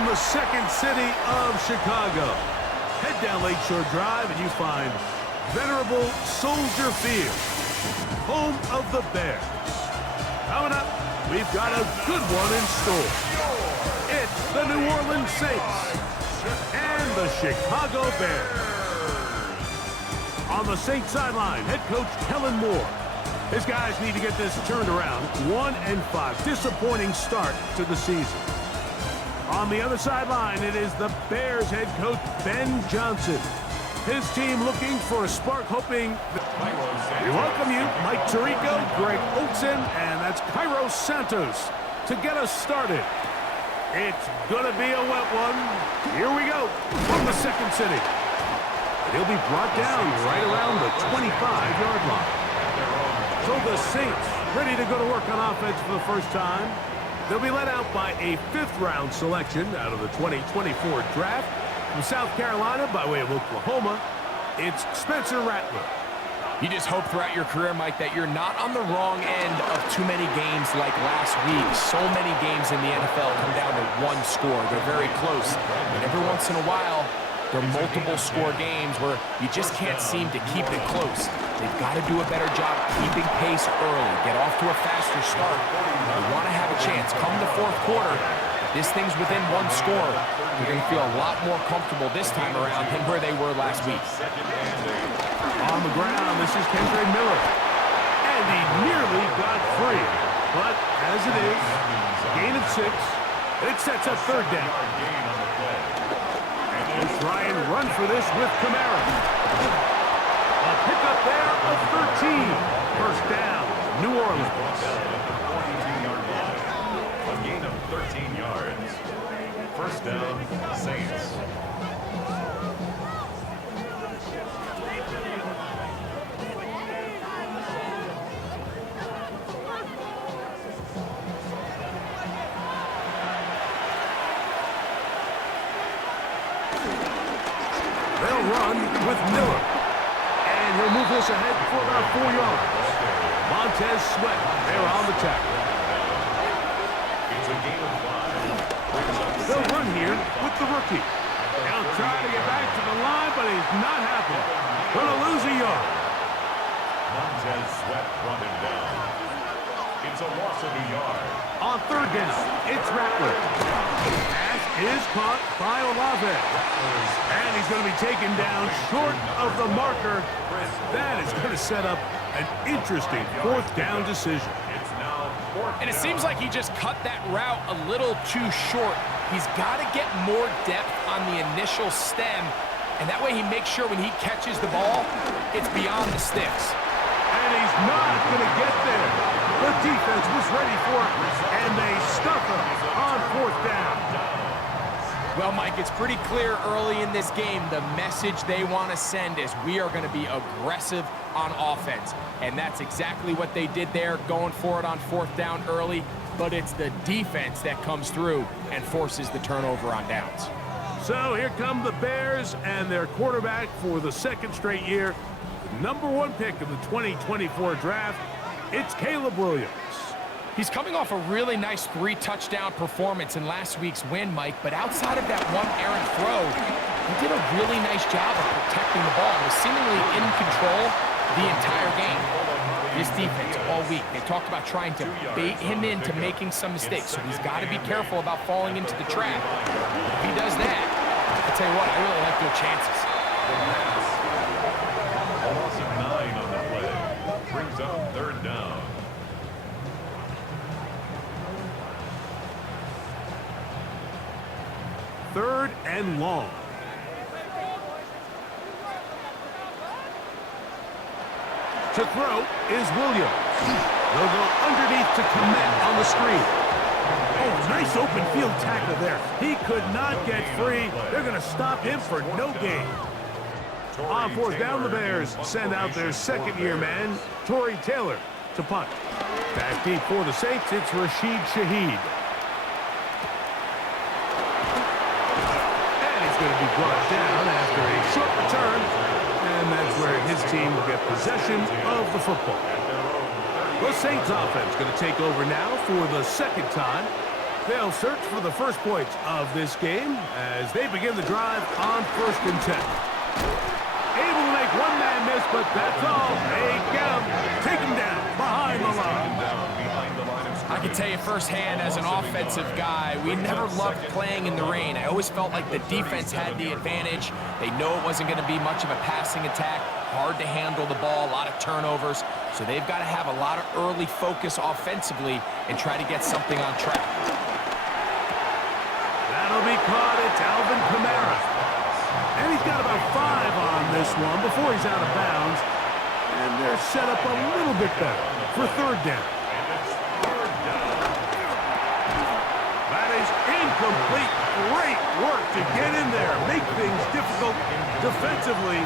from the second city of Chicago. Head down Lakeshore Drive and you find venerable Soldier Field, home of the Bears. Coming up, we've got a good one in store. It's the New Orleans Saints and the Chicago Bears. On the Saints sideline, head coach Kellen Moore. His guys need to get this turned around. 1-5. Disappointing start to the season. On the other sideline, it is the Bears head coach Ben Johnson. His team looking for a spark, hoping... We welcome you, Mike Tirico, Greg Olsen, and that's Cairo Santos to get us started. It's going to be a wet one. Here we go from the second city. He'll be brought down right around the 25-yard line. So the Saints ready to go to work on offense for the first time. They'll be led out by a fifth-round selection out of the 2024 draft. From South Carolina by way of Oklahoma, it's Spencer Rattler. You just hope throughout your career, Mike, that you're not on the wrong end of too many games like last week. So many games in the NFL come down to one score. They're very close. And every once in a while, there are multiple score games where you just can't seem to keep it close. They've got to do a better job keeping pace early, get off to a faster start. They want to have a chance. Come the fourth quarter, this thing's within one score. They're going to feel a lot more comfortable this time around than where they were last week. On the ground, this is Kendra Miller. And he nearly got free. But as it is, gain of 6, it sets up third down. Let's try and run for this with Kamara. A pickup there of 13. First down, New Orleans. A gain of 13 yards. First down, Saints. They'll run with Miller. And he'll move this ahead for about 4 yards. Montez Sweat there on the tackle. It's a gain of 5. They'll run here with the rookie. He'll try to get back to the line, but he's not happening. Gonna lose a yard. Montez Sweat brought him down. It's a loss of a yard. On third down, it's Rattler. Pass is caught by Olave. And he's going to be taken down short of the marker. That is going to set up an interesting fourth down decision. It's now fourth down. And it seems like he just cut that route a little too short. He's got to get more depth on the initial stem, and that way he makes sure when he catches the ball, it's beyond the sticks. And he's not going to get there. The defense was ready for it, and they stuck him on fourth down. Well, Mike, it's pretty clear early in this game the message they want to send is we are going to be aggressive on offense. And that's exactly what they did there, going for it on fourth down early. But it's the defense that comes through and forces the turnover on downs. So here come the Bears and their quarterback for the second straight year. #1 pick of the 2024 draft, it's Caleb Williams. He's coming off a really nice 3-touchdown performance in last week's win, Mike, but outside of that one errant throw, he did a really nice job of protecting the ball. He was seemingly in control the entire game. This defense all week, they talked about trying to bait him into making some mistakes, so he's got to be careful about falling into the trap. If he does that, I'll tell you what, I really like their chances. A loss of 9 on the play. Brings up third down. Third and long. To throw is Williams. They'll go underneath to commit on the screen. Oh, nice open field tackle there. He could not get free. They're going to stop him for no gain. On fourth down, the Bears send out their second-year man, Torrey Taylor, to punt. Back deep for the Saints, it's Rashid Shaheed. And he's going to be brought down after a short return. And that's where his team will get possession of the football. The Saints offense going to take over now for the second time. They'll search for the first points of this game as they begin the drive on 1st and 10. Able to make one man miss, but that's all. They get him. Take him down behind the line. I can tell you firsthand as an offensive guy, we never loved playing in the rain. I always felt like the defense had the advantage. They know it wasn't going to be much of a passing attack. Hard to handle the ball, a lot of turnovers. So they've got to have a lot of early focus offensively and try to get something on track. That'll be caught. It's Alvin Kamara. And he's got about 5 on this one before he's out of bounds. And they're set up a little bit better for 3rd down. That is incomplete. Great work to get in there, make things difficult defensively.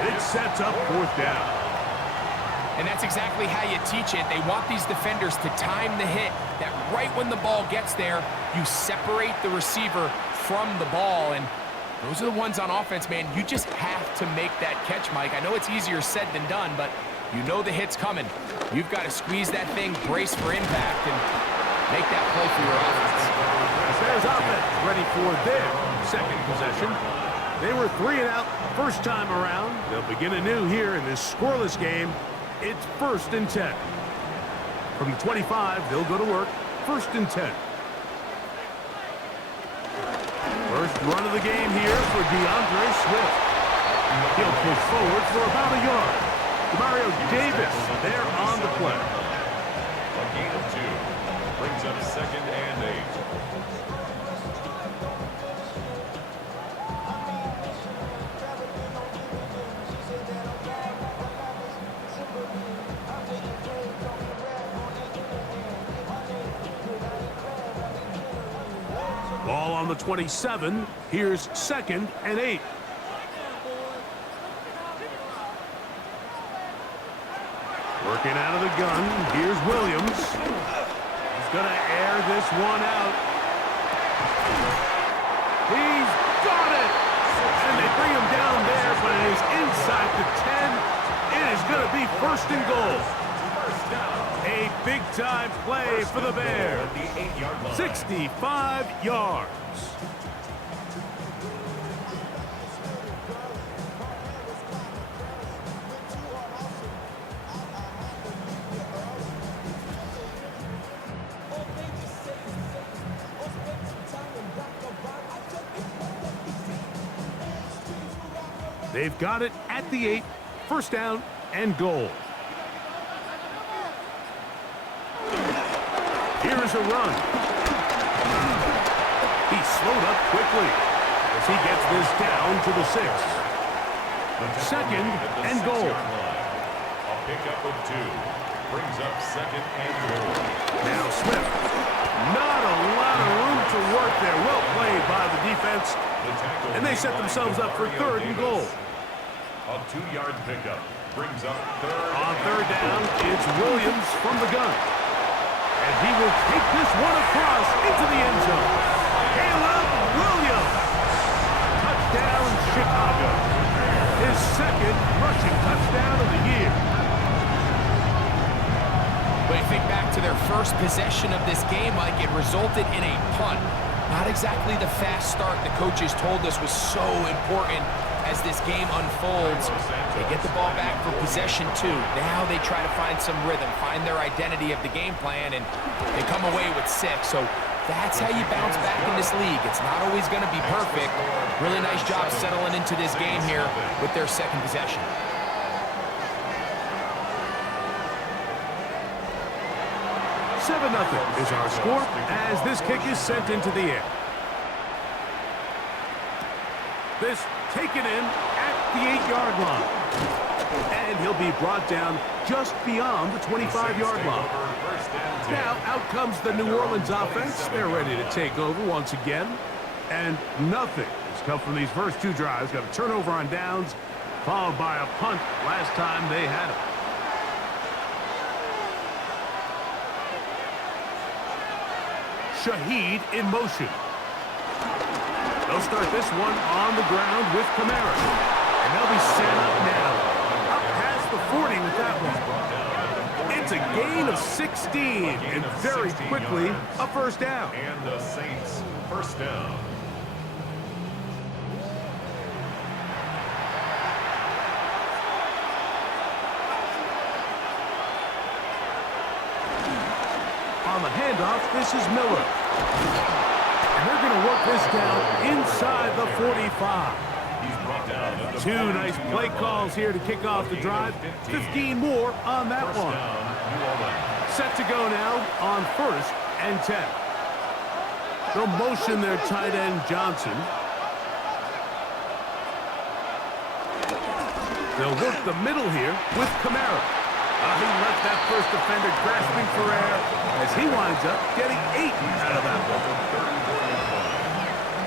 And it sets up 4th down. And that's exactly how you teach it. They want these defenders to time the hit, that right when the ball gets there, you separate the receiver from the ball. And those are the ones on offense, man. You just have to make that catch, Mike. I know it's easier said than done, but you know the hit's coming. You've got to squeeze that thing, brace for impact, and make that play for your offense. Bears offense ready for their 2nd possession. They were 3 and out first time around. They'll begin anew here in this scoreless game. It's 1st and 10. From the 25, they'll go to work. 1st and 10. First run of the game here for DeAndre Swift. He'll push forward for about a yard. Mario Davis there on the play. A gain of 2 brings up 2nd and 8. Ball on the 27. Here's 2nd and 8. Working out of the gun. Here's Williams. He's going to air this one out. He's got it! And they bring him down there, but it is inside the 10. It is going to be 1st and goal. A big-time play for the Bears. 65 yards. They've got it at the 8. 1st down and goal. Here's a run. He slowed up quickly as he gets this down to the 6. 2nd and goal. A pickup of 2 brings up 2nd and goal. Now Swift. Not a lot of room to work there. Well played by the defense. And they set themselves up for 3rd and goal. A 2-yard pickup brings up 3rd. On 3rd down, it's Williams from the gun. And he will take this one across into the end zone. Caleb Williams. Touchdown, Chicago. His 2nd rushing touchdown of the year. When you think back to their first possession of this game, Mike, it resulted in a punt. Not exactly the fast start the coaches told us was so important as this game unfolds. They get the ball back for possession 2. Now they try to find some rhythm, find their identity of the game plan, and they come away with 6. So that's how you bounce back in this league. It's not always going to be perfect. Really nice job settling into this game here with their 2nd possession. Nothing is our score as this kick is sent into the air. This taken in at the 8-yard line. And he'll be brought down just beyond the 25-yard line. Now out comes the New Orleans offense. They're ready to take over once again. And nothing has come from these first 2 drives. Got a turnover on downs, followed by a punt last time they had it. Shaheed in motion. They'll start this one on the ground with Kamara. And they'll be set up now. Up past the 40 with that one. It's It's a gain of 16, and very quickly, a first down. And the Saints, first down. On the handoff, this is Miller. And they're going to work this down inside the 45. Two nice play calls here to kick off the drive. 15 more on that one. Set to go now on 1st and 10. They'll motion their tight end Johnson. They'll work the middle here with Kamara. He left that first defender grasping for air as he winds up getting 8 out of that one.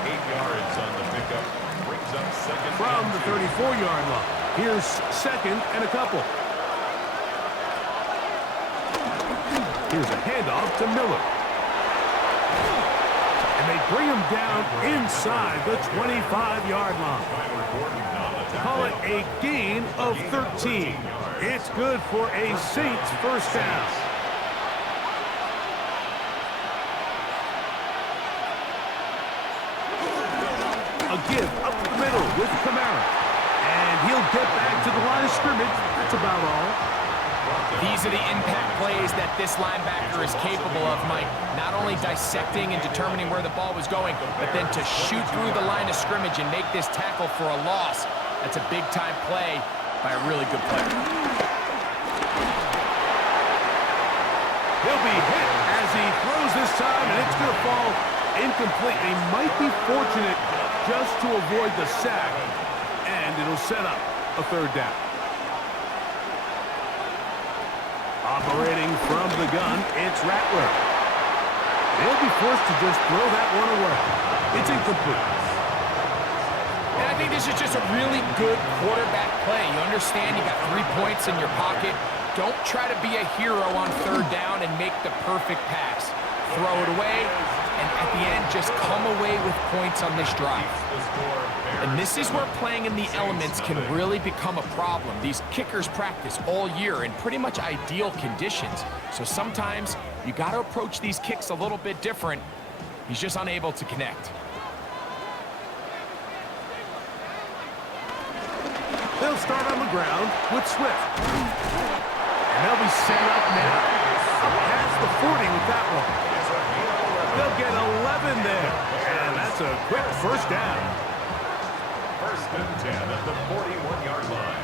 8 yards on the pickup. Brings up second. From the 34-yard line. Here's second and a couple. Here's a handoff to Miller. And they bring him down inside the 25-yard line. Call it a gain of 13. It's good for a Saints first down. A give up the middle with Kamara. And he'll get back to the line of scrimmage. That's about all. These are the impact plays that this linebacker is capable of, Mike. Not only dissecting and determining where the ball was going, but then to shoot through the line of scrimmage and make this tackle for a loss. That's a big-time play by a really good player. He'll be hit as he throws this time, and it's going to fall incomplete. They might be fortunate just to avoid the sack, and it'll set up a third down. Operating from the gun, it's Rattler. They'll be forced to just throw that one away. It's incomplete. And I think this is just a really good quarterback play. You understand you got 3 points in your pocket. Don't try to be a hero on third down and make the perfect pass. Throw it away, and at the end, just come away with points on this drive. And this is where playing in the elements can really become a problem. These kickers practice all year in pretty much ideal conditions. So sometimes you got to approach these kicks a little bit different. He's just unable to connect. They'll start on the ground with Swift. And they'll be set up now. Up past the 40 with that one. They'll get 11 there. And that's a quick first down. First and 10 at the 41-yard line.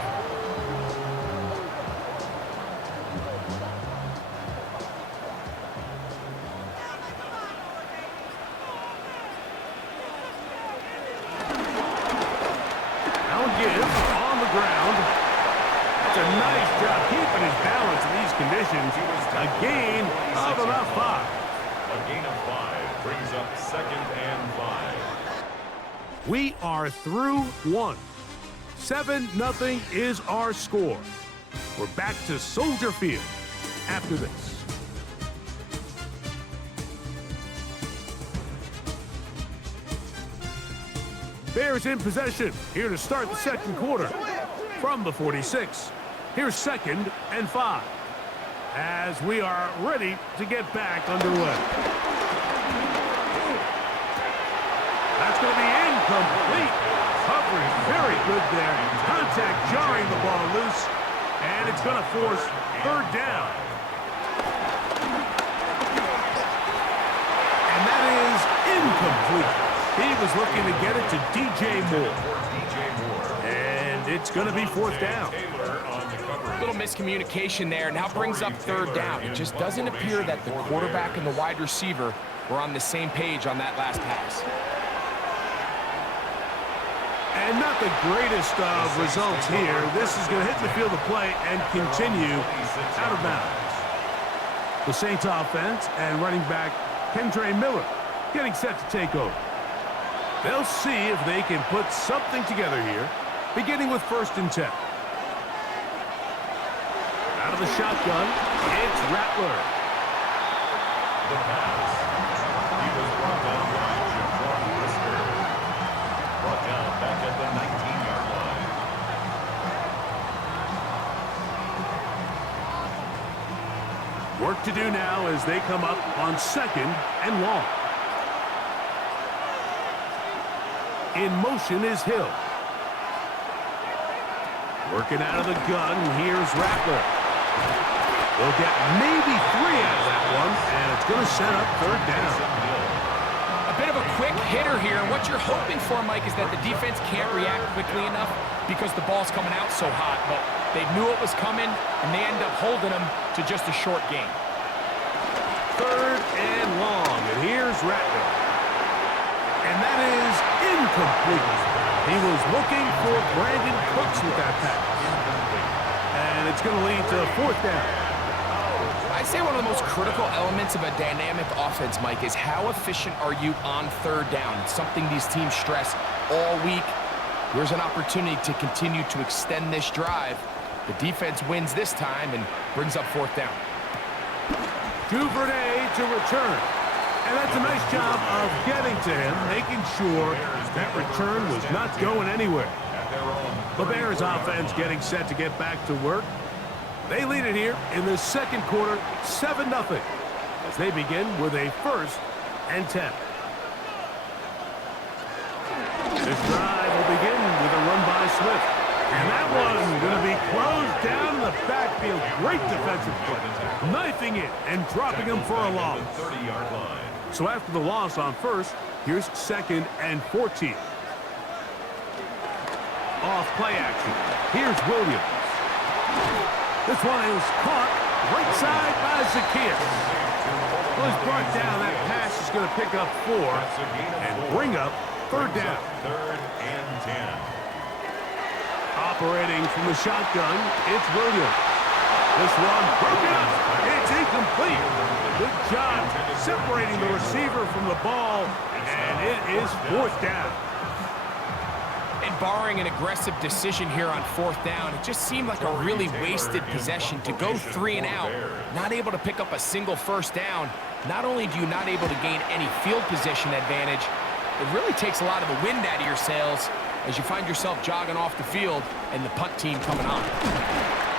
Now a give on the ground. That's a nice job keeping his balance in these conditions. A gain of about 5. A gain of 5 brings up second and 5. We are through one. 7-0 is our score. We're back to Soldier Field after this. Bears in possession here to start the second quarter. From the 46, here's second and 5. As we are ready to get back underway. That's going to be incomplete. Coverage very good there. Contact jarring the ball loose. And it's going to force third down. And that is incomplete. He was looking to get it to DJ Moore. And it's going to be fourth down. A little miscommunication there. Now brings up third down. It just doesn't appear that the quarterback and the wide receiver were on the same page on that last pass. And not the greatest of results here. This is going to hit the field of play and continue out of bounds. The Saints offense and running back Kendre Miller getting set to take over. They'll see if they can put something together here, beginning with first and 10. Out of the shotgun, it's Rattler. The pass. He was brought down by Jabron Brisker. Brought down back at the 19-yard line. Work to do now as they come up on 2nd and long. In motion is Hill. Working out of the gun, here's Rattler. They'll get maybe 3 out of that one, and it's going to set up 3rd down. A bit of a quick hitter here, and what you're hoping for, Mike, is that the defense can't react quickly enough because the ball's coming out so hot, but they knew it was coming, and they end up holding them to just a short gain. 3rd and long, and here's Rattler. And that is incomplete. He was looking for Brandon Cooks with that pass. And it's going to lead to 4th down. I'd say one of the most critical elements of a dynamic offense, Mike, is how efficient are you on 3rd down? It's something these teams stress all week. Here's an opportunity to continue to extend this drive. The defense wins this time and brings up 4th down. Duvernay to return. And that's a nice job of getting to him, making sure that return was not going anywhere. The Bears offense getting set to get back to work. They lead it here in the 2nd quarter, 7-0, as they begin with a 1st and 10. This drive will begin with a run by Swift. And that one's going to be closed down in the backfield. Great defensive play. Knifing it and dropping him for a loss. So after the loss on 1st, here's 2nd and 14. Off play action. Here's Williams. This one is caught right side by Zacchaeus. Well, he's brought down. That pass is going to pick up 4 and bring up 3rd down. 3rd and 10. Operating from the shotgun, it's Williams. This one broken up. It's incomplete. Good job separating the receiver from the ball, and it is 4th down. And barring an aggressive decision here on 4th down, it just seemed like a really wasted possession to go 3 and out, not able to pick up a single 1st down. Not only do you not able to gain any field position advantage, it really takes a lot of the wind out of your sails as you find yourself jogging off the field and the punt team coming on.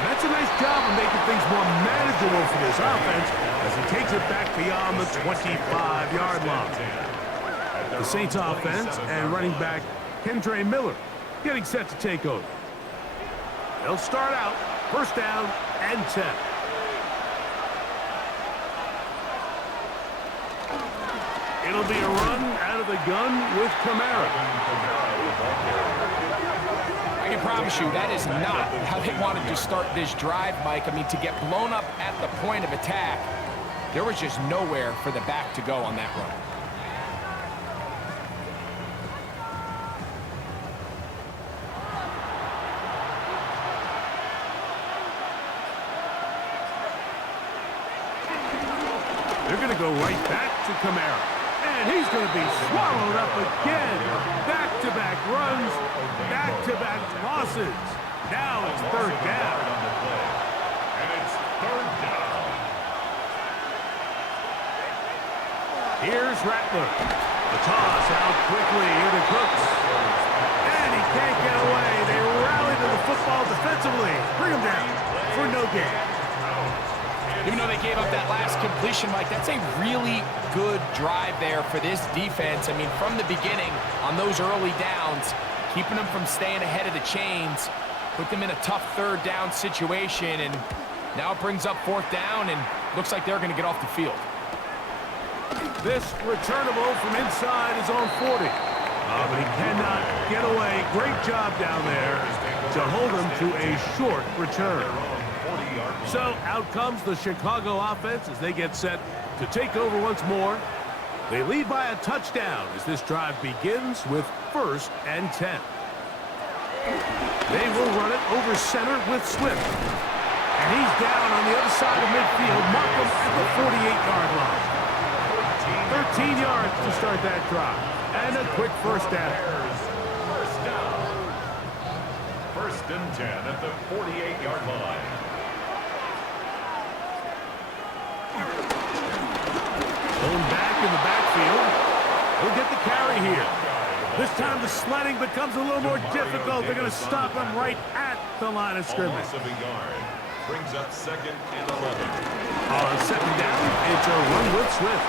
That's a nice job of making things more manageable for this offense as he takes it back beyond the 25-yard line. The Saints offense and running back Kendre Miller getting set to take over. They'll start out 1st down and 10. It'll be a run out of the gun with Kamara. I can promise you that is not how they wanted to start this drive, Mike. I mean, to get blown up at the point of attack, there was just nowhere for the back to go on that run. They're going to go right back to Kamara. And he's going to be swallowed up again. Back-to-back runs, back-to-back losses. Now it's 3rd down. And it's 3rd down. Here's Rattler. The toss out quickly here to Cooks. And he can't get away. They rally to the football defensively. Bring him down for no gain. Even though they gave up that last completion, Mike, that's a really good drive there for this defense. I mean, from the beginning, on those early downs, keeping them from staying ahead of the chains, put them in a tough 3rd down situation, and now it brings up 4th down, and looks like they're going to get off the field. This returnable from inside his own 40. But he cannot get away. Great job down there to hold him to a short return. So out comes the Chicago offense as they get set to take over once more. They lead by a touchdown as this drive begins with 1st and 10. They will run it over center with Swift. And he's down on the other side of midfield. Markham at the 48-yard line. 13 yards to start that drive. And a quick 1st down. 1st and 10 at the 48-yard line. Going back in the backfield. He'll get the carry here. This time the sledding becomes a little more difficult. They're going to stop him right at the line of scrimmage. Loss of a yard. Brings up 2nd and 11. On 2nd down, it's a run with Swift.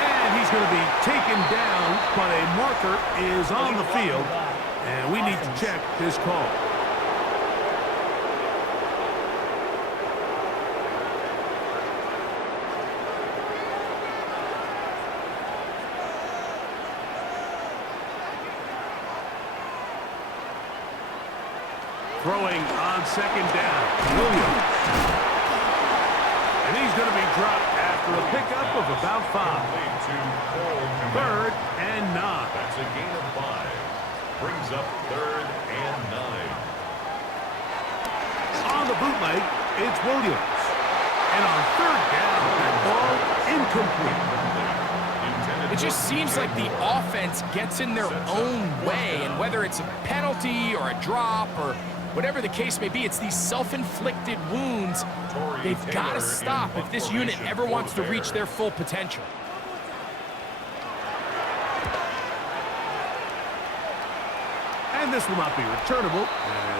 And he's going to be taken down, but a marker is on the field, and we need to check this call. Throwing on 2nd down, Williams. And he's going to be dropped after a pickup of about 5. 3rd and 9. That's a gain of 5. Brings up 3rd and 9. On the bootleg, it's Williams. And on 3rd down, that ball incomplete. It just seems like the offense gets in their own way, and whether it's a penalty or a drop or whatever the case may be, it's these self-inflicted wounds. They've got to stop if this unit ever wants to reach their full potential. And this will not be returnable,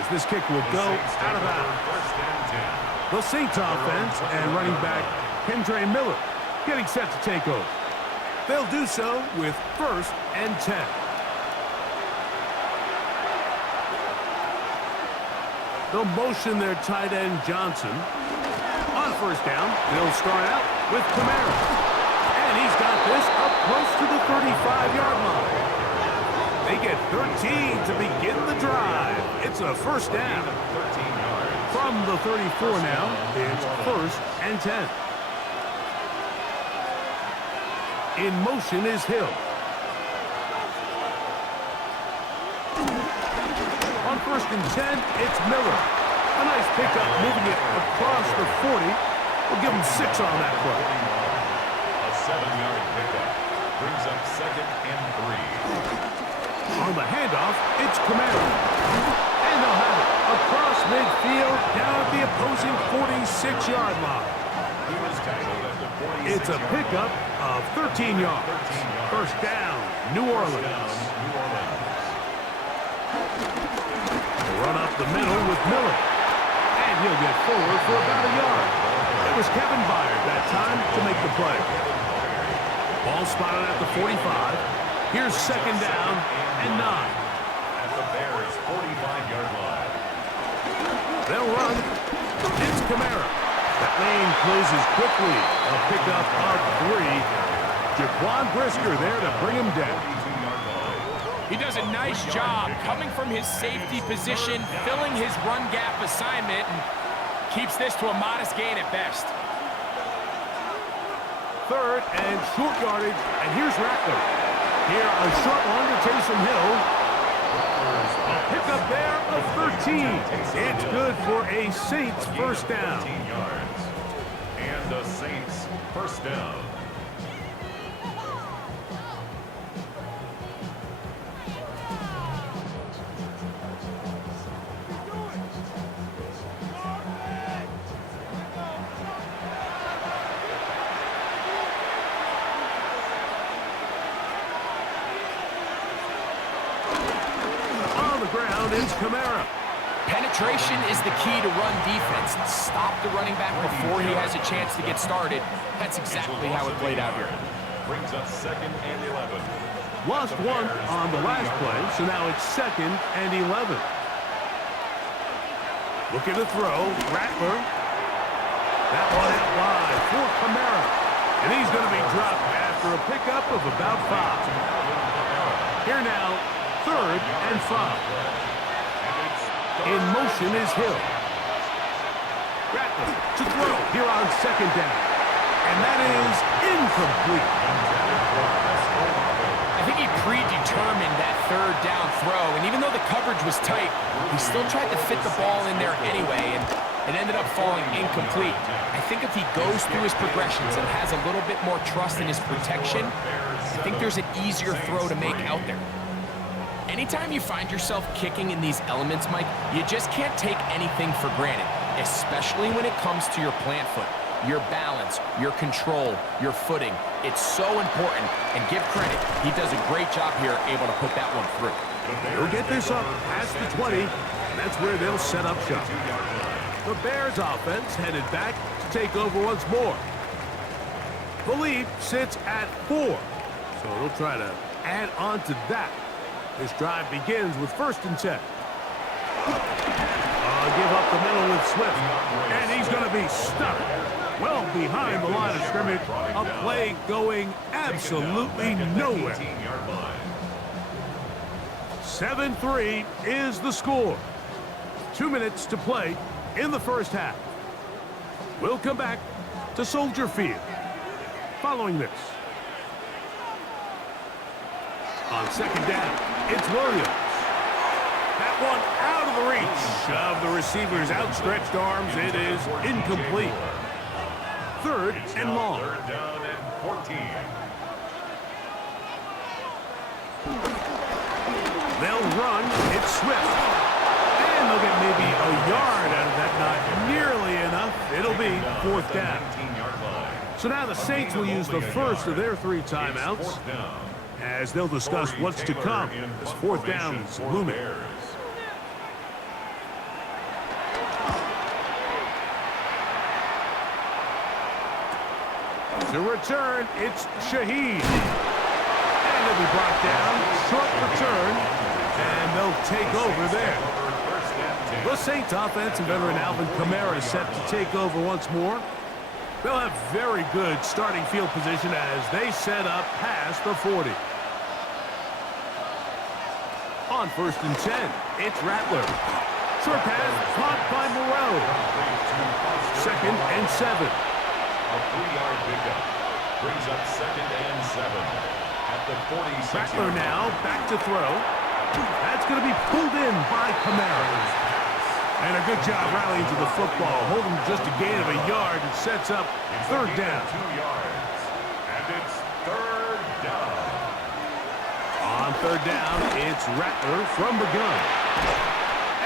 as this kick will go out of bounds. The Saints offense and running back Kendre Miller getting set to take over. They'll do so with 1st and 10. They'll motion their tight end Johnson. On 1st down, they'll start out with Kamara. And he's got this up close to the 35-yard line. They get 13 to begin the drive. It's a 1st down. From the 34 now, it's 1st and 10. In motion is Hill. On 1st and 10, it's Miller. A nice pickup, moving it across the 40. We'll give him 6 on that play. A 7-yard pickup. Brings up 2nd and 3. On the handoff, it's Kamara. And they'll have it across midfield, down at the opposing 46-yard line. He was tackled at the 46-yard It's a pickup of 13 yards. 1st down, New Orleans. Run up the middle with Miller. And he'll get forward for about a yard. It was Kevin Byard that time to make the play. Ball spotted at the 45. Here's 2nd down and 9. At the Bears' 45-yard line. They'll run. It's Kamara. That lane closes quickly. A pickup of 3. Jaquan Brisker there to bring him down. He does a nice job coming from his safety position, filling his run gap assignment, and keeps this to a modest gain at best. 3rd and short yardage, and here's Rattler. Here, a short one to Taysom Hill. A pickup there of 13. It's good for a Saints 1st down. 13 yards. And the Saints 1st down. Is Kamara. Penetration is the key to run defense. Stop the running back before he has a chance to get started. That's exactly how it played out here. Brings up 2nd and 11. Lost 1 on the last play, so now it's 2nd and 11. Looking to throw, Rattler. That one out wide for Kamara. And he's going to be dropped after a pickup of about 5. Here now, 3rd and 5. In motion is Hill. Rattler to throw here on 2nd down. And that is incomplete. I think he predetermined that 3rd down throw, and even though the coverage was tight, he still tried to fit the ball in there anyway, and it ended up falling incomplete. I think if he goes through his progressions and has a little bit more trust in his protection, I think there's an easier throw to make out there. Anytime you find yourself kicking in these elements, Mike, you just can't take anything for granted, especially when it comes to your plant foot, your balance, your control, your footing. It's so important, and give credit. He does a great job here able to put that one through. They'll get this up past the 20, and that's where they'll set up shop. The Bears offense headed back to take over once more. The lead sits at 4, so they'll try to add on to that. This drive begins with 1st and 10. Give up the middle with Swift, and he's going to be stuck well behind the line of scrimmage. A play going absolutely nowhere. 7-3 is the score. 2 minutes to play in the first half. We'll come back to Soldier Field following this. On 2nd down, it's Williams. That one out of the reach of the receiver's outstretched arms. It is incomplete. 3rd and long. 3rd down and 14. They'll run. It's Swift. And they'll get maybe a yard out of that. Not nearly enough. It'll be 4th down. So now the Saints will use the first of their 3 timeouts as they'll discuss what's to come as 4th down is looming. To return, it's Shaheed. And he'll be brought down. Short return. And they'll take over there. The Saints offense and veteran Alvin Kamara is set to take over once more. They'll have very good starting field position as they set up past the 40. On 1st and 10, it's Rattler. Short pass, caught by Moreau. 2nd and 7. A 3-yard pickup brings up 2nd and 7 at the 46. Rattler now back to throw. That's going to be pulled in by Kamara. And a good job rallying to the football, holding just a gain of a yard and sets up 3rd down. 2 yards, and it's 3rd down. On 3rd down, it's Rattler from the gun.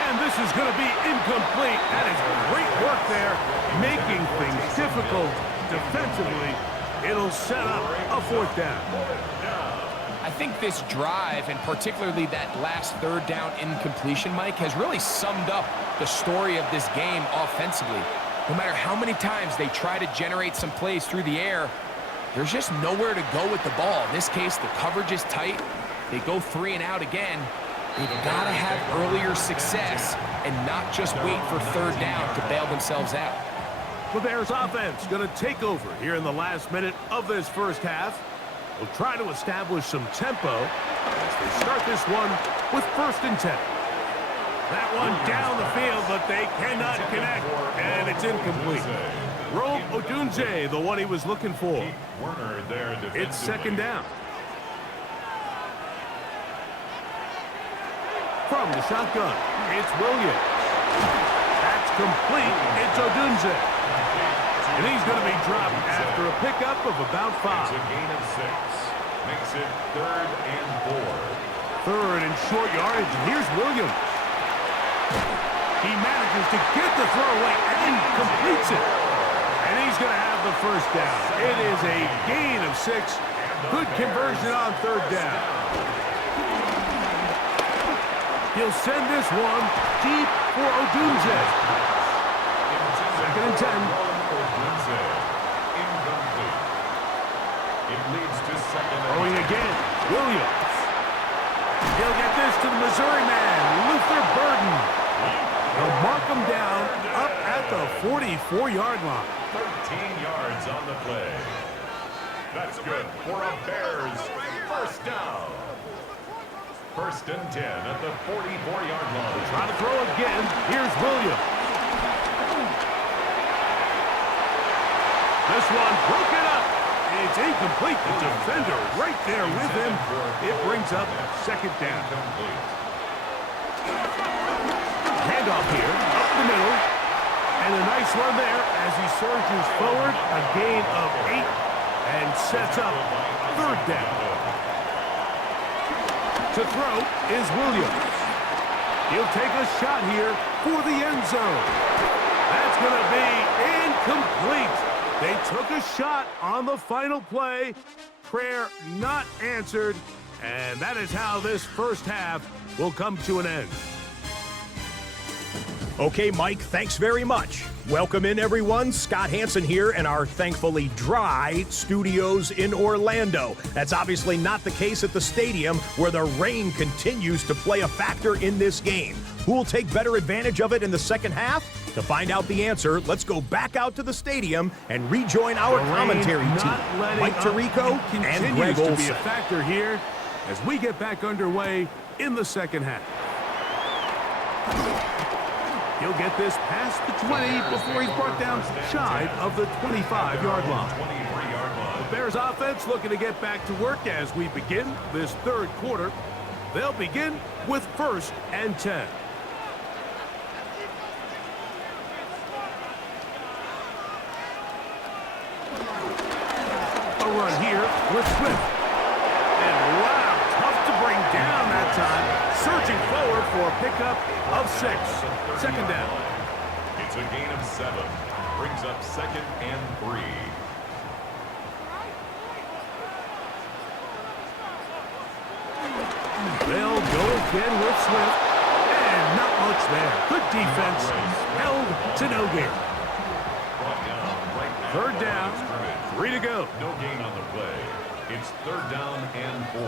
And this is going to be incomplete. That is great work there, making things difficult defensively. It'll set up a 4th down. I think this drive, and particularly that last 3rd down incompletion, Mike, has really summed up the story of this game offensively. No matter how many times they try to generate some plays through the air, there's just nowhere to go with the ball. In this case, the coverage is tight. They go 3 and out again. They've got to have earlier success and not just wait for 3rd down to bail themselves out. The Bears offense going to take over here in the last minute of this first half. They'll try to establish some tempo as they start this one with 1st and 10. That one down the field, but they cannot connect, and it's incomplete. Rome Odunze, the one he was looking for. It's 2nd down. From the shotgun, it's Williams. That's complete. It's Odunze. And he's going to be dropped after a pickup of about 5. It's a gain of 6. Makes it 3rd and 4. 3rd and short yardage. And here's Williams. He manages to get the throw away and completes it. And he's going to have the 1st down. It is a gain of 6. Good conversion on 3rd down. He'll send this one deep for Odunze. 2nd and 10. Incomplete. It leads to 2nd and Throwing again, Williams. He'll get this to the Missouri man, Luther Burden. They'll mark him down up at the 44-yard line. 13 yards on the play. That's good for a Bears 1st down. 1st and 10 at the 44-yard line. Trying to throw again. Here's Williams. This one broken up. It's incomplete. The defender right there with him. It brings up 2nd down. Handoff here, up the middle. And a nice run there as he surges forward. A gain of 8 and sets up 3rd down. To throw is Williams. He'll take a shot here for the end zone. That's going to be incomplete. They took a shot on the final play. Prayer not answered. And that is how this first half will come to an end. Okay, Mike, thanks very much. Welcome in, everyone. Scott Hansen here in our thankfully dry studios in Orlando. That's obviously not the case at the stadium, where the rain continues to play a factor in this game. Who will take better advantage of it in the second half? To find out the answer, let's go back out to the stadium and rejoin our commentary team. Mike Tirico and Greg Olsen. To be a Olson. factor here as we get back underway in the second half. He'll get this past the 20 before he's brought down shy of the 25-yard line. The Bears offense looking to get back to work as we begin this third quarter. They'll begin with 1st and 10. A run here with Swift. And wow, tough to bring down that time. Surging forward for a pickup of 6. Second down. It's a gain of 7. Brings up 2nd and 3. They'll go again with Swift. And not much there. Good defense. Held to no gain. Third down. 3 to go. No gain on the play. It's 3rd down and 4.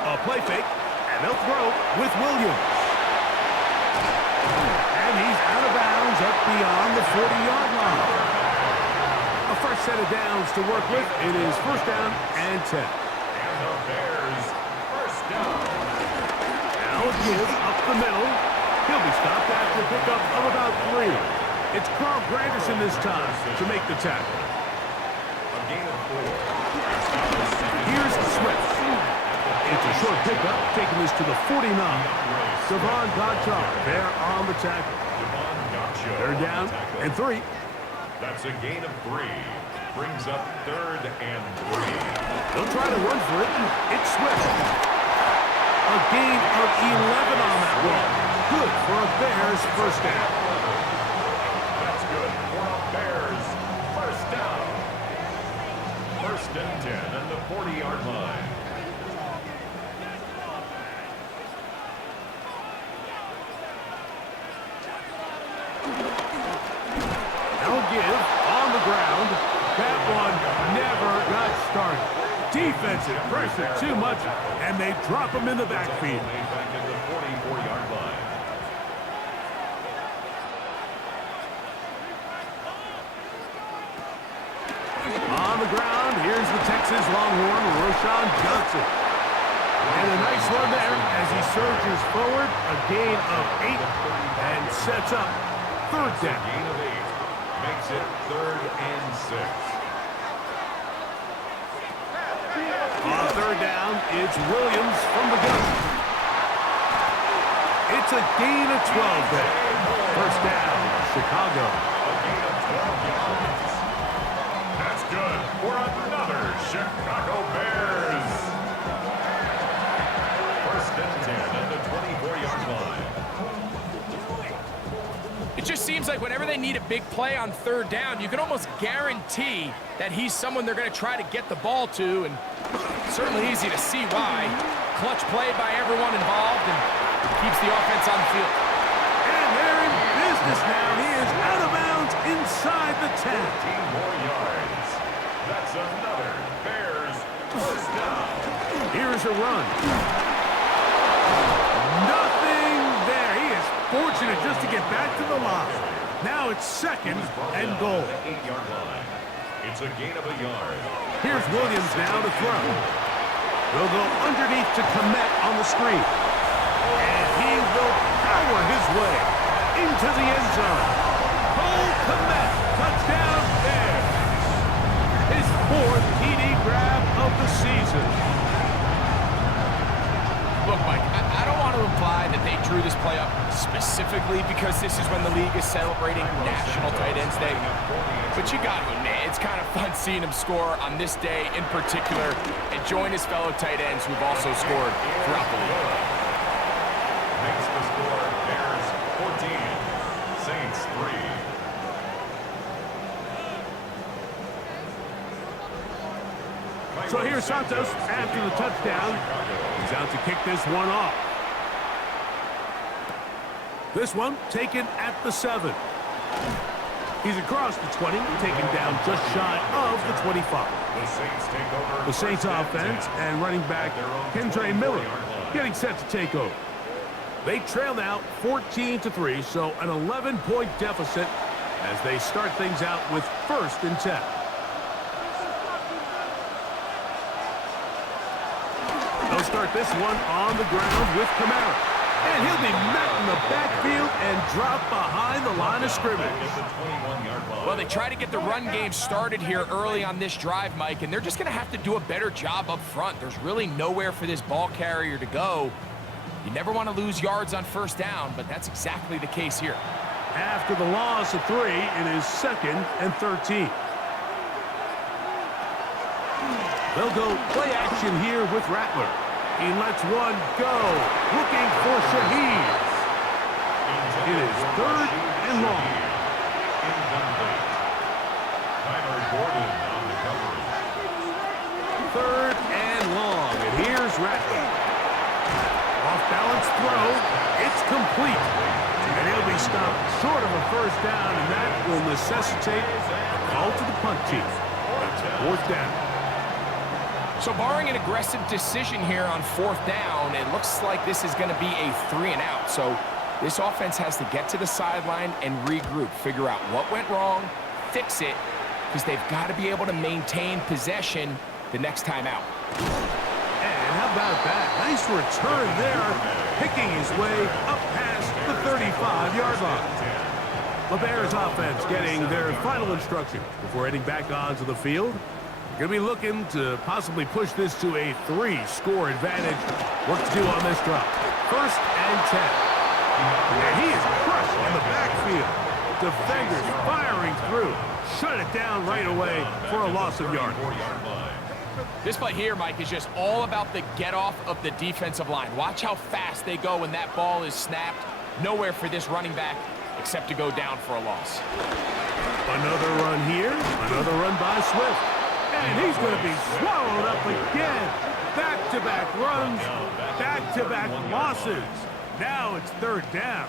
A play fake, and they'll throw with Williams. And he's out of bounds up beyond the 40-yard line. A first set of downs to work with. It is 1st down and 10. And the Bears, 1st down. Now Gibbs up the middle. He'll be stopped after a pickup of about 3. It's Carl Granderson this time to make the tackle. A gain of 4. Here's Swift. It's a short pickup, taking this to the 49. Devon Gottschall there on the tackle. 3rd down and 3. That's a gain of 3. Brings up 3rd and 3. They'll try to run for it. It's Swift. A gain of 11 on that one. Good for a Bears 1st down. That's good for a Bears 1st down. 1st and 10 at the 40-yard line. Give on the ground. That one never got started. Defensive pressure too much, and they drop him in the backfield. Back at the 44-yard line. On the ground, here's the Texas Longhorn, Roschon Johnson. And a nice run there as he surges forward, a gain of 8, and sets up 3rd down. Gain of 8. Makes it 3rd and 6. On 3rd down, it's Williams from the gun. It's a gain of 12 there. 1st down, Chicago. A gain of 12 yards. That's good for another Chicago Bears. 1st and 10 at the 24-yard line. It just seems like whenever they need a big play on 3rd down, you can almost guarantee that he's someone they're going to try to get the ball to, and certainly easy to see why. Clutch play by everyone involved and keeps the offense on the field. And they're in business now. He is out of bounds inside the 10. 15 more yards. That's another Bears 1st down. Here's a run. Nothing there. He is fortunate just to get back to the line. Now it's 2nd and goal. 8-yard line. It's a gain of a yard. Here's Williams now to throw. They'll go underneath to Komet on the screen. And he will power his way into the end zone. Cole Komet, touchdown Bears. His 4th TD grab of the season. Look, Mike, I don't want to imply that they drew this play up specifically because this is when the league is celebrating National Tight Ends Day. But you got to admit, it's kind of fun seeing him score on this day in particular and join his fellow tight ends who've also scored throughout the league. Makes the score Bears 14, Saints 3. So here's Santos after the touchdown. He's out to kick this one off. This one taken at the 7. He's across the 20, taken down just shy of the 25. The Saints take over. The Saints offense and running back Kendre Miller getting set to take over. They trail now 14-3, so an 11-point deficit as they start things out with 1st and 10. They'll start this one on the ground with Kamara. And he'll be met in the backfield and drop behind the line of scrimmage. Well, they try to get the run game started here early on this drive, Mike, and they're just going to have to do a better job up front. There's really nowhere for this ball carrier to go. You never want to lose yards on 1st down, but that's exactly the case here. After the loss of 3, it is 2nd and 13. They'll go play action here with Rattler. He lets one go, looking for Shaheed. It is 3rd and long. Incomplete. Tyler Gordon on the coverage. 3rd and long, and here's Rattler. Off-balance throw, it's complete. And he'll be stopped short of a 1st down, and that will necessitate a call to the punt team. That's 4th down. So barring an aggressive decision here on 4th down, it looks like this is going to be a 3-and-out. So this offense has to get to the sideline and regroup, figure out what went wrong, fix it, because they've got to be able to maintain possession the next time out. And how about that? Nice return there, picking his way up past the 35-yard line. The Bears offense getting their final instructions before heading back onto the field. Going to be looking to possibly push this to a 3-score advantage. Work to do on this drop. 1st and 10. And he is crushed in the backfield. Defenders firing through. Shut it down right away for a loss of yard. This play here, Mike, is just all about the get-off of the defensive line. Watch how fast they go when that ball is snapped. Nowhere for this running back except to go down for a loss. Another run here. Another run by Swift. And he's going to be swallowed up again. Back-to-back runs, back-to-back losses. Now it's 3rd down.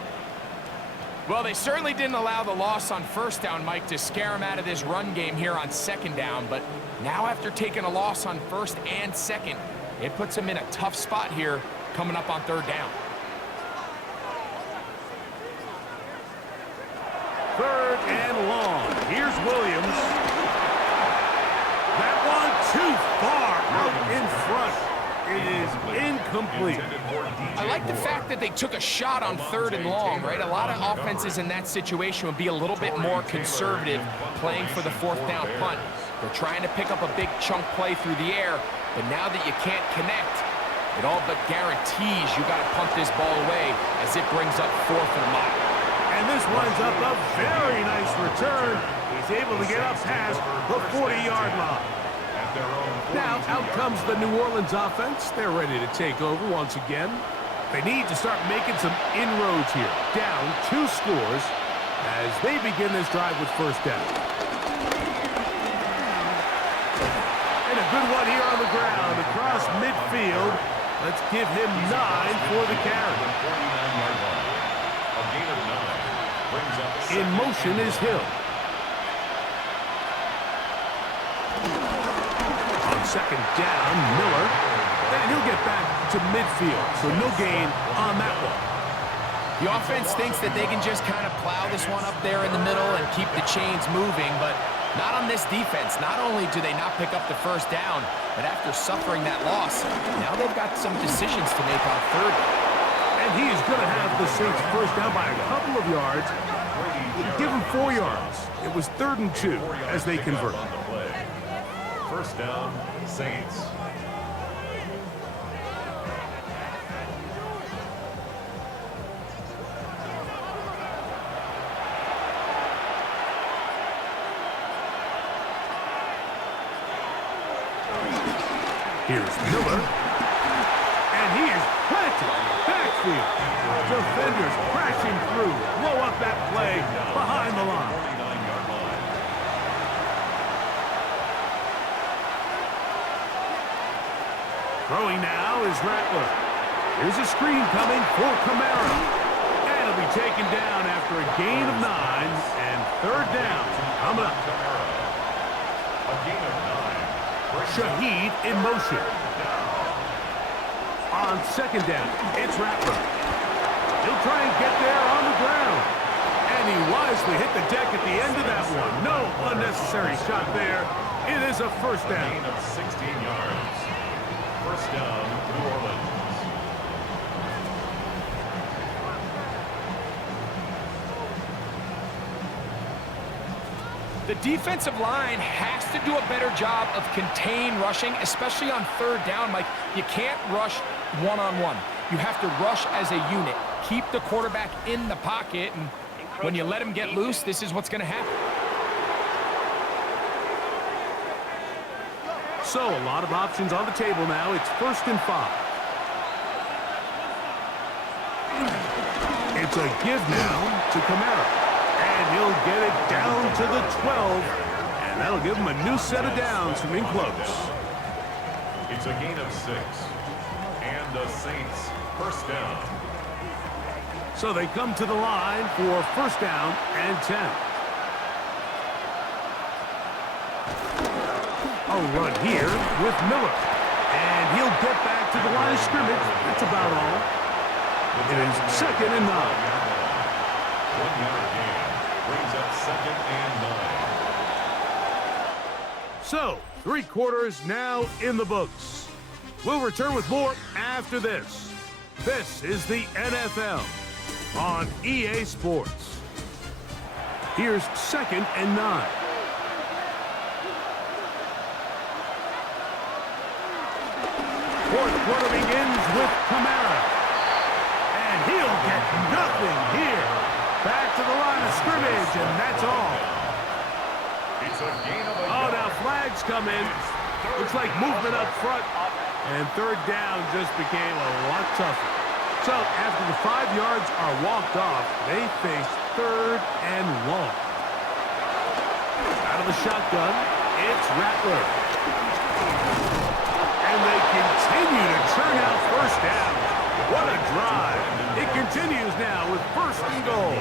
Well, they certainly didn't allow the loss on 1st down, Mike, to scare him out of this run game here on 2nd down. But now after taking a loss on 1st and 2nd, it puts him in a tough spot here coming up on 3rd down. 3rd and long. Here's Williams. That one too far out in front. It is incomplete. I like the fact that they took a shot on 3rd and long, right? A lot of offenses in that situation would be a little bit more conservative playing for the 4th down punt. They're trying to pick up a big chunk play through the air, but now that you can't connect, it all but guarantees you got to punt this ball away as it brings up 4th and a mile. And this winds up a very nice return. He's able to get up past the 40-yard line. Now out comes the New Orleans offense. They're ready to take over once again. They need to start making some inroads here. Down 2 scores as they begin this drive with 1st down. And a good one here on the ground across midfield. Let's give him 9 for the carry. In motion is Hill. On 2nd down, Miller. And he'll get back to midfield, so no gain on that one. The offense thinks that they can just kind of plow this one up there in the middle and keep the chains moving, but not on this defense. Not only do they not pick up the 1st down, but after suffering that loss, now they've got some decisions to make on 3rd. And he is going to have the Saints 1st down by a couple of yards. Give him 4 yards. It was 3rd and 2 as they convert. 1st down, Saints. Here's Miller. And he is planted. Backfield. Defenders crashing through. Blow up that play behind the line. Throwing now is Rattler. Here's a screen coming for Kamara. And a They'll be taken down after a gain of 9 and third down. Coming up. A gain of 9. Shaheed in motion. On second down, it's Rattler. He'll try and get there on the ground. And he wisely hit the deck at the end of that one. No unnecessary shot there. It is a first down. Gain of 16 yards. First down, New Orleans. The defensive line has to do a better job of contain rushing, especially on third down. Mike, you can't rush one-on-one. You have to rush as a unit. Keep the quarterback in the pocket, and when you let him get loose, this is what's going to happen. So, a lot of options on the table now. It's 1st and 5. It's a give now to Kamara. And he'll get it down to the 12. And that'll give him a new set of downs from in close. It's a gain of 6. And the Saints first down. So they come to the line for first down and 10. A run here with Miller. And he'll get back to the line of scrimmage. That's about all. It is 2nd and 9. 1-yard gain. Brings up 2nd and 9. So, 3 quarters now in the books. We'll return with more after this. This is the NFL on EA Sports. Here's 2nd and 9. Fourth quarter begins with Kamara. And he'll get nothing here. Back to the line of scrimmage, and that's all. It's a gain of a Oh, yard. now flags come in. Looks like movement up front. And third down just became a lot tougher. So after the 5 yards are walked off, they face 3rd and long. Out of the shotgun, it's Rattler. And they continue to churn out first down. What a drive. It continues now with 1st and goal.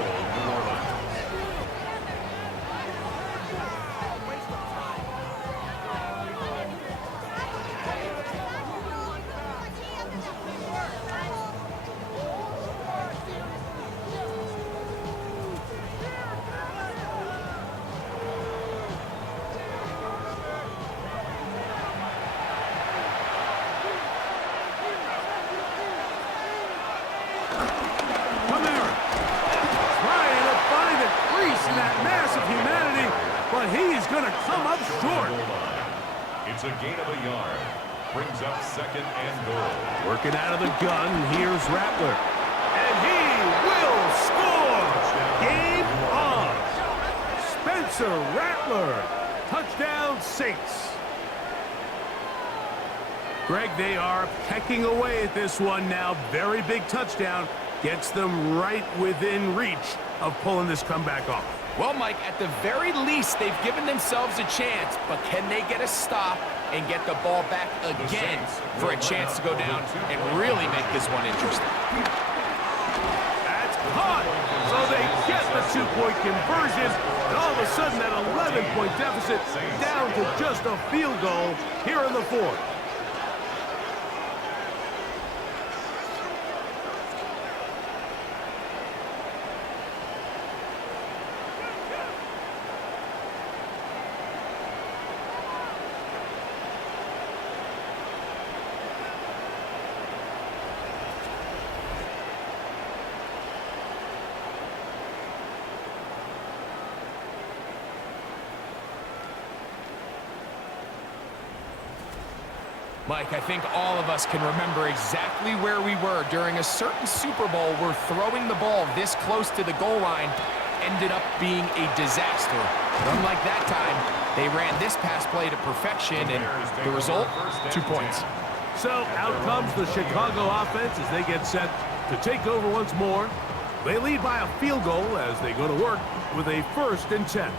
But he's going to come up short. It's a gain of a yard. Brings up 2nd and goal. Working out of the gun, here's Rattler. And he will score! Game on! Spencer Rattler! Touchdown Saints! Greg, they are pecking away at this one now. Very big touchdown. Gets them right within reach of pulling this comeback off. Well, Mike, at the very least, they've given themselves a chance, but can they get a stop and get the ball back again for a chance to go down and really make this one interesting? That's caught! So they get the 2-point conversion, and all of a sudden that 11-point deficit down to just a field goal here in the 4th. Mike, I think all of us can remember exactly where we were during a certain Super Bowl where throwing the ball this close to the goal line ended up being a disaster. But unlike that time, they ran this pass play to perfection, and the result, 2 points. So out comes the Chicago offense as they get set to take over once more. They lead by a field goal as they go to work with a 1st and 10.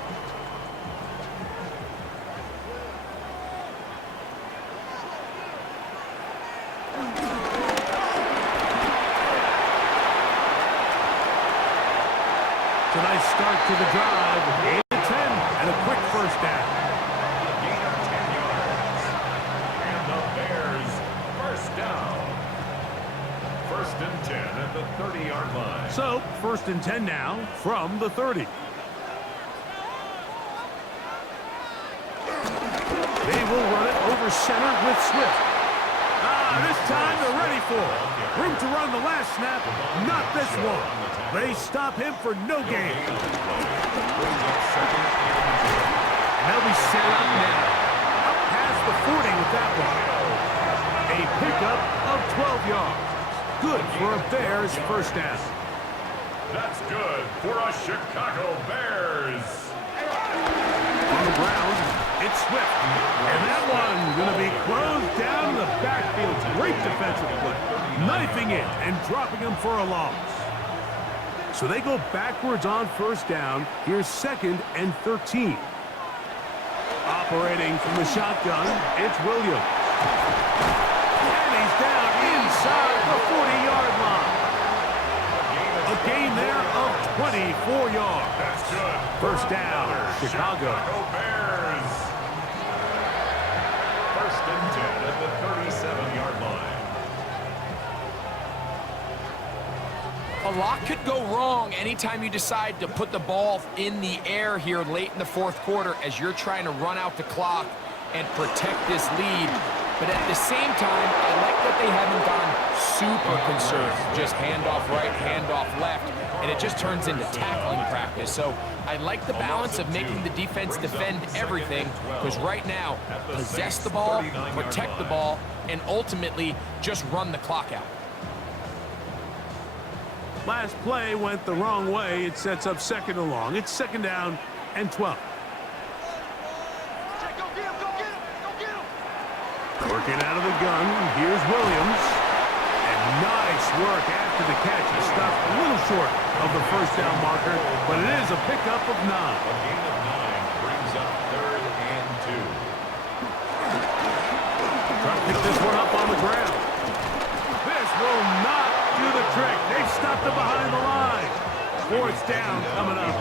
nice start to the drive. 8-10 and a quick first down. Gain of 10 yards. And the Bears first down. First and 10 at the 30-yard line. So, first and 10 now from the 30. They will run it over center with Swift. This time they're ready for it. Room to run the last snap, not this one. They stop him for no gain. They'll be set up now. Up past the 40 with that one. A pickup of 12 yards. Good for a Bears first down. That's good for a Chicago Bears. On the ground, it's Swift. And that one going to be closed down in the backfield. Great defensive play. Knifing it and dropping him for a loss. So they go backwards on first down. Here's second and 13. Operating from the shotgun, it's Williams. And he's down inside the 40-yard line. A gain there of 24 yards. That's good. First down, Chicago. Bears. First and 10 at the 37-yard line. A lot could go wrong anytime you decide to put the ball in the air here late in the fourth quarter as you're trying to run out the clock and protect this lead. But at the same time, I like that they haven't gone super conservative. Just handoff right, handoff left, and it just turns into tackling practice. So I like the balance of making the defense defend everything, because right now, possess the ball, protect the ball, and ultimately just run the clock out. Last play went the wrong way. It sets up second and long. It's second down and 12. Working out of the gun, here's Williams. And nice work after the catch. He stopped a little short of the first down marker, but it is a pickup of 9. A gain of 9 brings up third and 2. Trying to pick this one up on the ground. This will not do the trick. They've stopped it behind the line. Fourth down coming up.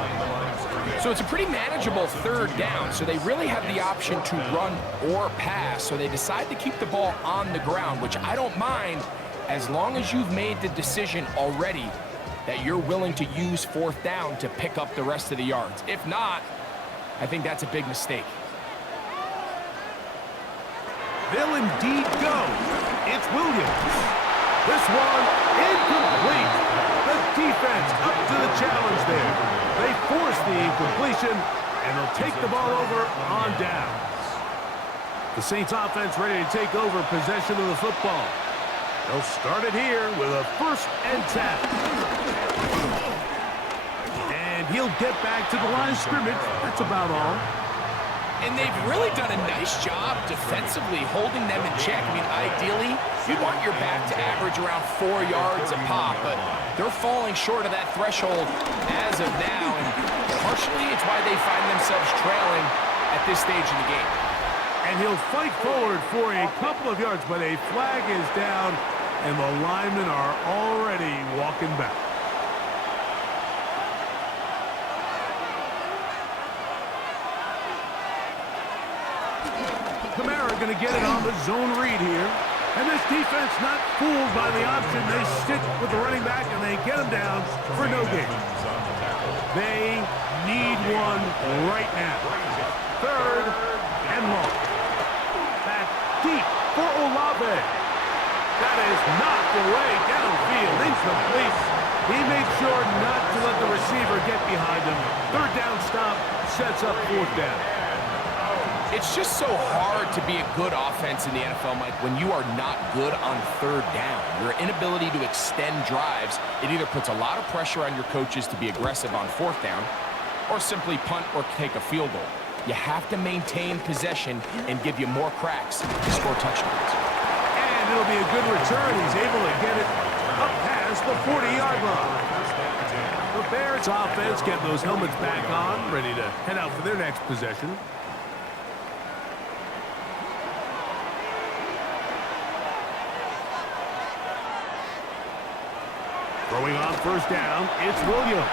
So it's a pretty manageable third down, so they really have the option to run or pass, so they decide to keep the ball on the ground, which I don't mind as long as you've made the decision already that you're willing to use fourth down to pick up the rest of the yards. If not, I think that's a big mistake. They'll indeed go. It's Williams. This one incomplete. The defense up to the challenge there. They force the incompletion, and they'll take the ball over on downs. The Saints offense ready to take over possession of the football. They'll start it here with a first and 10. And he'll get back to the line of scrimmage. That's about all. And they've really done a nice job defensively holding them in check. I mean, ideally, you'd want your back to average around 4 yards a pop, but they're falling short of that threshold as of now, and partially it's why they find themselves trailing at this stage in the game. And he'll fight forward for a couple of yards, but a flag is down, and the linemen are already walking back. Kamara going to get it on the zone read here. And this defense not fooled by the option. They stick with the running back, and they get him down for no gain. They need one right now. Third and long. Back deep for Olave. That is knocked away downfield. Incomplete. He made sure not to let the receiver get behind him. Third down stop sets up fourth down. It's just so hard to be a good offense in the NFL, Mike, when you are not good on third down. Your inability to extend drives, it either puts a lot of pressure on your coaches to be aggressive on fourth down or simply punt or take a field goal. You have to maintain possession and give you more cracks to score touchdowns. And it'll be a good return. He's able to get it up past the 40-yard line. The Bears offense getting those helmets back on, ready to head out for their next possession. Throwing on first down, it's Williams.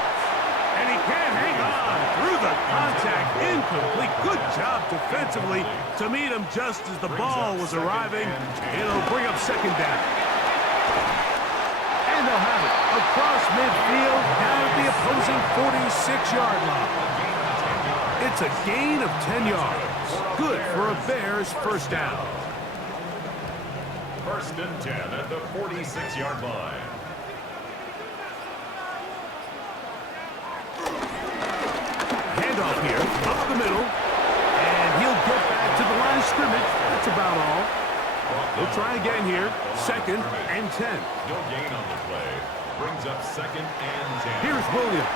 And he can't hang on through the contact. Incomplete. Good job defensively to meet him just as the ball was arriving. It'll bring up second down. And they'll have it across midfield down at the opposing 46-yard line. It's a gain of 10 yards. Good for a Bears first down. First and 10 at the 46-yard line. Handoff here, up the middle, and he'll get back to the line of scrimmage. That's about all. They'll try again here, second and 10. No gain on the play. Brings up second and 10. Here's Williams.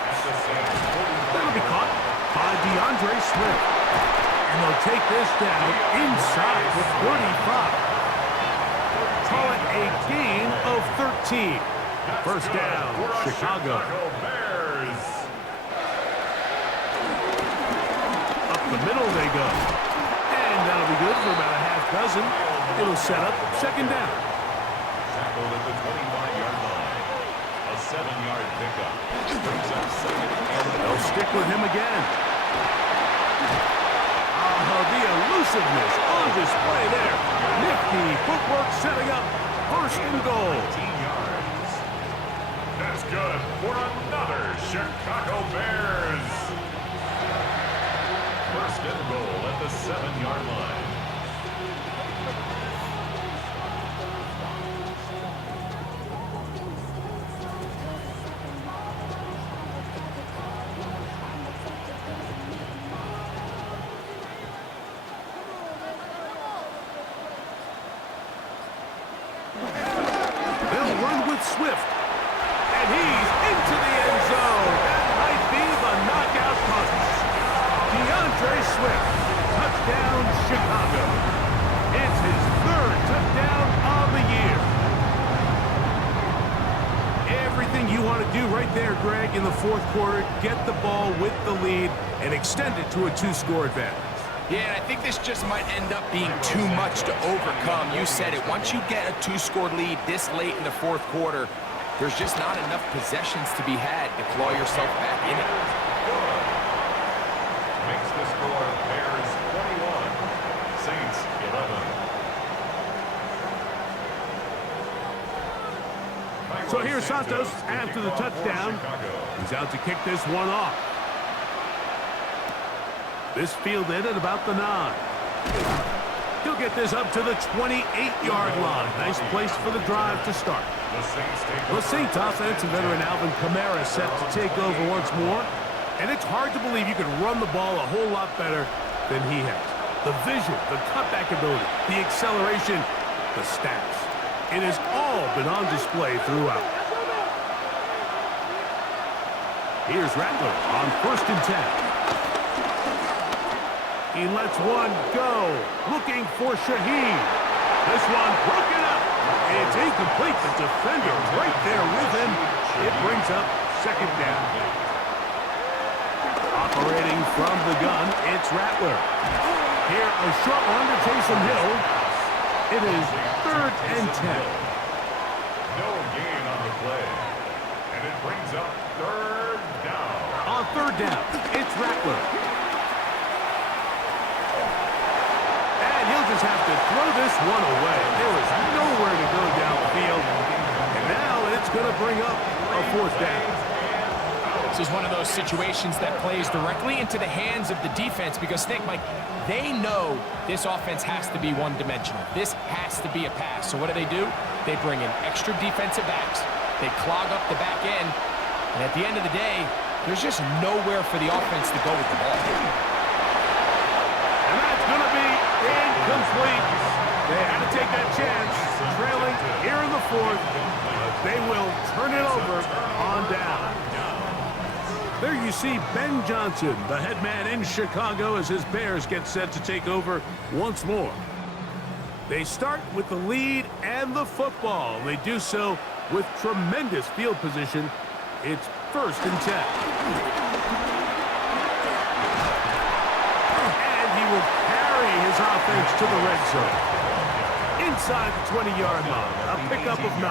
That'll be caught by DeAndre Swift. And they'll take this down inside the 35. Call it a gain of 13. First down, Chicago. Bears. Up the middle they go. And that'll be good for about a half dozen. It'll set up second down. Tackled at the 25-yard line. A 7-yard pickup. Brings up second and They'll stick with him again. The elusiveness on display there. Nifty footwork setting up first and goal. 18 yards. That's good for another Chicago Bears. First and goal at the 7-yard line. They'll run with Swift. And he's into the end zone. That might be the knockout punch. DeAndre Swift. Touchdown, Chicago. It's his third touchdown of the year. Everything you want to do right there, Greg, in the fourth quarter. Get the ball with the lead and extend it to a 2-score advantage. Yeah, and I think this just might end up being too much to overcome. You said it. Once you get a 2-score lead this late in the fourth quarter, there's just not enough possessions to be had to claw yourself back in it. Makes the score Bears 21, Saints 11. So here's Santos after the touchdown. He's out to kick this one off. This fielded at about the 9. He'll get this up to the 28-yard line. Nice place for the drive to start. The Saints offense and veteran Alvin Kamara set to take over once more. And it's hard to believe you can run the ball a whole lot better than he has. The vision, the cutback ability, the acceleration, the stats. It has all been on display throughout. Here's Rattler on first and 10. He lets one go, looking for Shaheed. This one broken up. It's incomplete. The defender right there with him. It brings up second down. Operating from the gun, it's Rattler. Here, a short one to Taysom Hill. It is third and 10. No gain on the play. And it brings up third down. On third down, it's Rattler. He'll just have to throw this one away. There was nowhere to go downfield. And now it's going to bring up a fourth down. This is one of those situations that plays directly into the hands of the defense because think, Mike, they know this offense has to be one-dimensional. This has to be a pass. So what do? They bring in extra defensive backs. They clog up the back end. And at the end of the day, there's just nowhere for the offense to go with the ball. And that's going to be incomplete. They had to take that chance, trailing here in the fourth. But they will turn it over on down. There you see Ben Johnson, the head man in Chicago, as his Bears get set to take over once more. They start with the lead and the football. They do so with tremendous field position. It's first and 10. And he will carry his offense to the red zone. Inside the 20-yard line, a pickup of 9.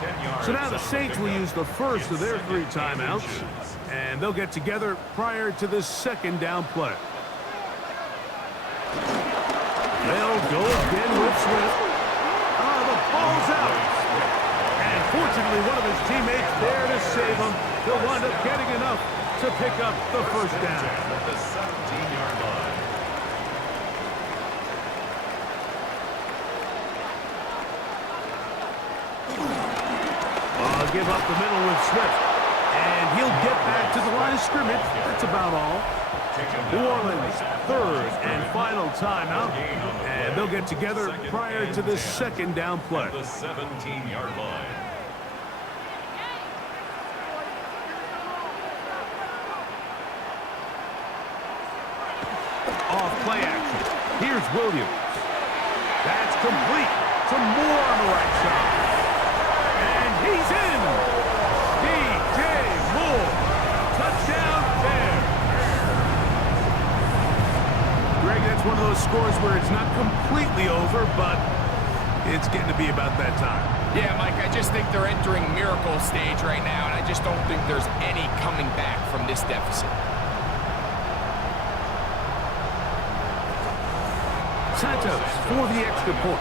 10 yards. So now the Saints will use the first of their 3 timeouts, and they'll get together prior to the second down play. They'll go again with Swift. Oh, the ball's out. And fortunately, one of his teammates there to save him. He'll wind up getting enough to pick up the first down. At the 17-yard line. Give up the middle with Swift. And he'll get back to the line of scrimmage. That's about all. New Orleans, 3rd and final timeout. And they'll get together prior to the second down play. At the 17-yard line. Off play action. Here's Williams. That's complete to Moore on the right side. And he's in. D.J. Moore. Touchdown Bears. Greg, that's one of those scores where it's not completely over, but it's getting to be about that time. Yeah, Mike, I just think they're entering miracle stage right now, and I just don't think there's any coming back from this deficit. Santos for the extra point.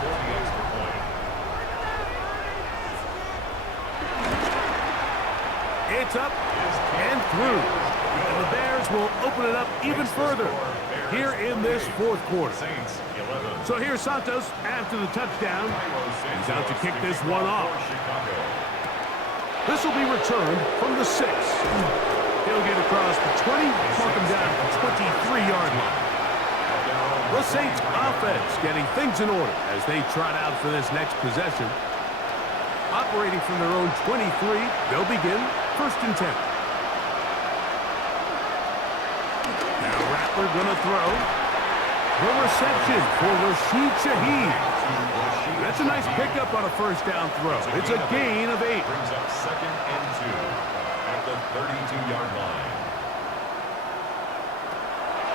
It's up and through. And the Bears will open it up even further here in this 4th quarter. So here's Santos after the touchdown. He's out to kick this one off. This will be returned from the 6. He'll get across the 20, mark him down at the 23-yard line. The Saints offense getting things in order as they trot out for this next possession. Operating from their own 23, they'll begin 1st and 10. Now Rattler gonna throw. The reception for Rashid Shaheed. That's a nice pickup on a 1st down throw. It's a gain of 8. Brings up 2nd and 2 at the 32-yard line.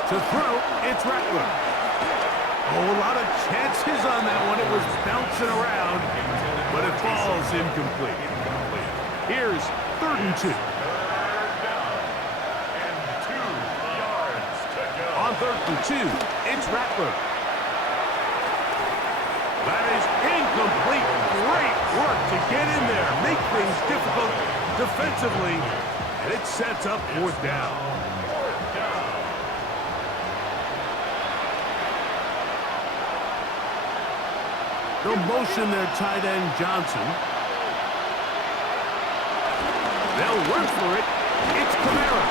To throw, it's Rattler. Oh, a lot of chances on that one. It was bouncing around, but it falls incomplete. Here's 3rd and 2. And 2 yards to go. On 3rd and 2, it's Rattler. That is incomplete. Great work to get in there, make things difficult defensively, and it sets up 4th down. They'll motion their tight end, Johnson. They'll run for it. It's Kamara.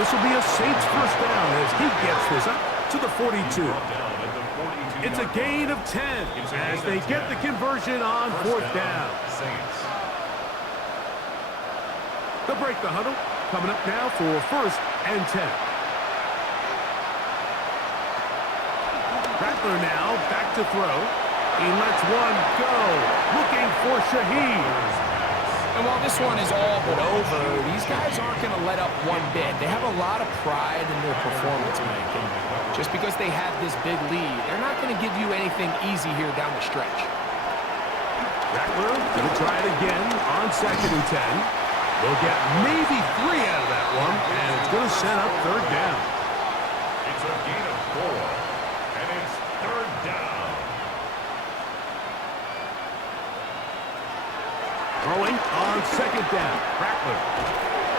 This will be a Saints 1st down as he gets this up to the 42. It's a gain of 10 as they get the conversion on 4th down. They'll break the huddle. Coming up now for 1st and 10. Rattler now back to throw. He lets one go, looking for Shaheed. And while this one is all but over, these guys aren't going to let up one bit. They have a lot of pride in their performance, Mike. And just because they have this big lead, they're not going to give you anything easy here down the stretch. Rattler going to try it again on 2nd and 10. They'll get maybe 3 out of that one, and it's going to set up 3rd down. It's a gain of 4, and it's 3rd down. Throwing on 2nd down. Rattler.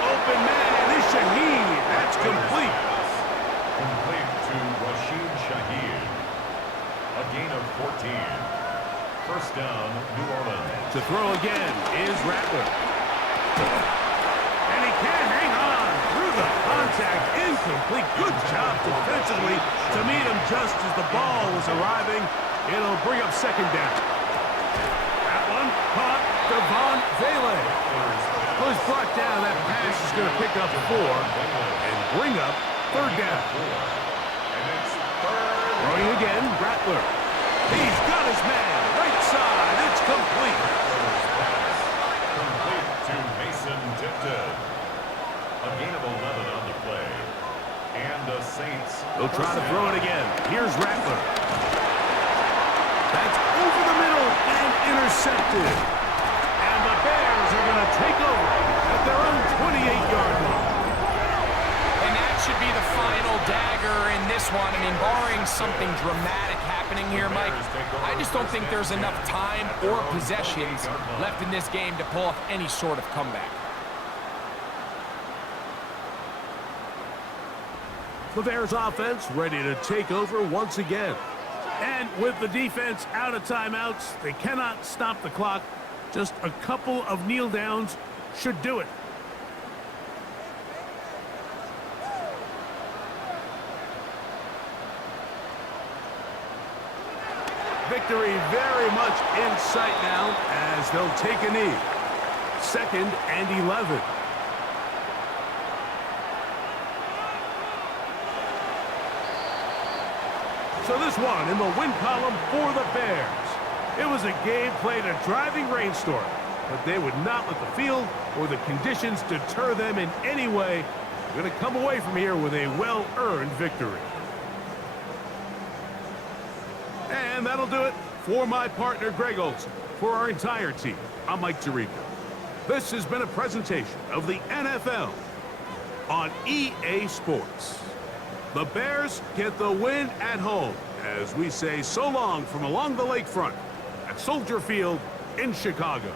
Open man is Shaheed. That's complete. Complete to Rashid Shaheed. A gain of 14. 1st down, New Orleans. To throw again is Rattler. And he can't hang on through the contact. Incomplete. Good job defensively to meet him just as the ball was arriving. It'll bring up 2nd down. That one caught Devon Vele. Was brought down. That pass is going to pick up 4 and bring up 3rd down. Throwing again, Rattler. He's got his man. Right side. It's complete. Complete to Mason Tipton. A gain of 11 on the play. And the Saints. They'll try to throw it again. Here's Rattler. That's over the middle and intercepted. And the Bears take over at their own 28-yard line. And that should be the final dagger in this one. I mean, barring something dramatic happening here, Mike, I just don't think there's enough time or possessions left in this game to pull off any sort of comeback. The Bears offense ready to take over once again. And with the defense out of timeouts, they cannot stop the clock. Just a couple of kneel downs should do it. Victory very much in sight now as they'll take a knee. 2nd and 11. So this one in the win column for the Bears. It was a game played in a driving rainstorm, but they would not let the field or the conditions deter them in any way. They're going to come away from here with a well-earned victory. And that'll do it for my partner, Greg Olson. For our entire team, I'm Mike Tirico. This has been a presentation of the NFL on EA Sports. The Bears get the win at home as we say so long from along the lakefront at Soldier Field in Chicago.